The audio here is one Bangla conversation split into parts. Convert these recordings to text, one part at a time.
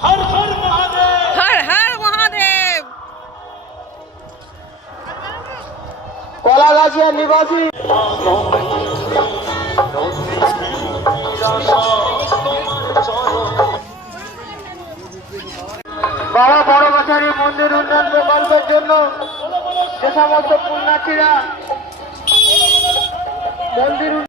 Hard কলাগাছিয়া নিবাসী। বাবা বড় বাজারি মন্দির উন্নয়ন প্রকল্পের জন্য যে সমস্ত পুণ্যার্থীরা মন্দির উন্নয়ন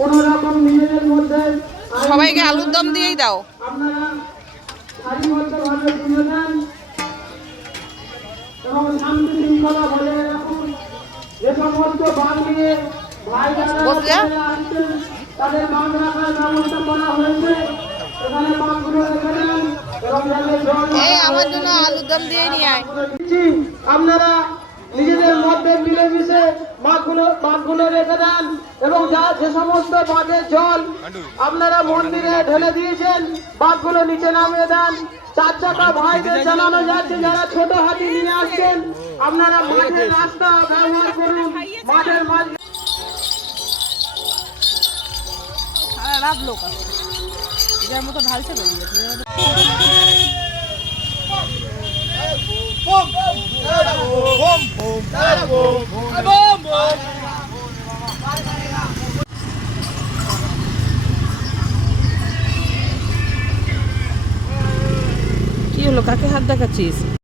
কোনো রকম নিজেদের মধ্যে সবাইকে আলুর দম দিয়েই দাও। আপনারা সারিবদ্ধভাবে তুলে দেন এবং শান্তি শৃঙ্খলা বজায় রাখুন। যে সমস্ত বাঘ নিয়ে ভাই বসলে? আসছেন তাদের বাঘ রাখার ব্যবস্থা করা হয়েছে। এখানে বাঘগুলো রেখে দেন এবং যাতে জল এই আমার জন্য আলুর দম দিয়ে নিয়ে আয়। আপনারা নিজেদের মধ্যে মিলেমিশে বাঘগুলো বাঘগুলো রেখে দেন এবং যা যে সমস্ত বাঘের জল আপনারা মন্দিরে ঢেলে দিয়েছেন বাঘগুলো নিচে নামিয়ে দেন চার চাকা ভাইদের জানানো যাচ্ছে যারা ছোট হাতি নিয়ে আসছেন আপনারা মাঠের রাস্তা ব্যবহার করুন মাঠের মাঝ রাত লোক আছে এটার মতো ঢালছে কাকে হাত দেখাচ্ছিস?